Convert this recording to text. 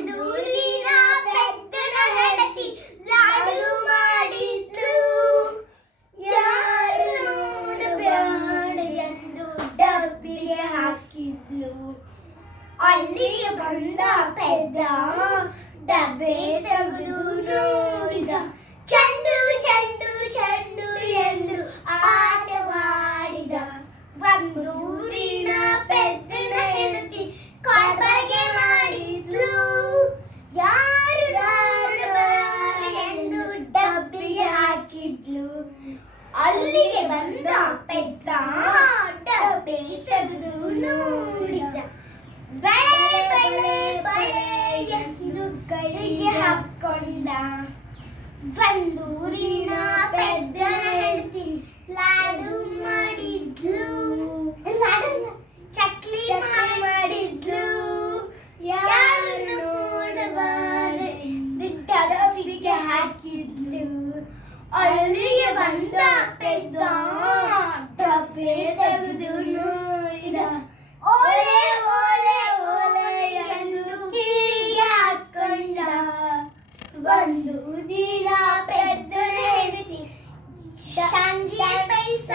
ಒಂದೂರಿನ ಪೆದ್ದನ ಹೆಂಡತಿ ಲಾಡು ಮಾಡಿದ್ಲು. ಯಾರು ನೋಡಬೇಡ ಎಂದು ಡಬ್ಬಿಗೆ ಹಾಕಿದ್ಲು. ಅಲ್ಲಿಗೆ ಬಂದ ಪೆದ್ದ ಡಬ್ಬೆ ತೆಗೆದು ನೋಡಿದ. ಚೆಂಡು ಚೆಂಡು ಚೆಂಡು ಎಂದು ಆಟವಾಡಿದ. ಒಂದೂರಿನ ಪೆದ್ದನ ಹೆಂಡತಿ ಕಾಡ್ಬಗೆ ಮಾಡಿದ್ಲು. ಯಾರು ನೋಡಬಾರ ಎಂದು ಡಬ್ಬಿಗೆ ಹಾಕಿದ್ಲು. ಅಲ್ಲಿಗೆ ಬಂದ ಪೆದ್ದ ಡಬ್ಬೆ ತೆಗೆದು ನೋಡಿದ. ಬಳೆ ಬಳೆ ಬಳೆ ಎಂದು ಕೈಗೆ ಹಾಕೊಂಡ. ಒಂದೂರಿನ ಪೆದ್ದನ ಹೆಂಡತಿ ಲಾಡು ಮಾಡಿದ್ಲು. ಚಕ್ಲಿ ಮಾಡಿದ್ಲು. ಯಾರು ನೋಡಬಾರದು ಡಬ್ಬಿಗೆ ಹಾಕಿದ್ಲು. ಅಲ್ಲಿಗೆ ಬಂದ ಪೆದ್ದ ಡಬ್ಬೆ ತೆಗೆದು ನೋಡಿದ. ಓಲೆ ಓಲೆ ಓಲೆ ಎಂದು ಕಿವಿಗೆ ಹಾಕೊಂಡ. ಒಂದು ದಿನ ಪೆದ್ದನ ಹೆಂಡತಿ ಸಂಜೆ ಪೈಸ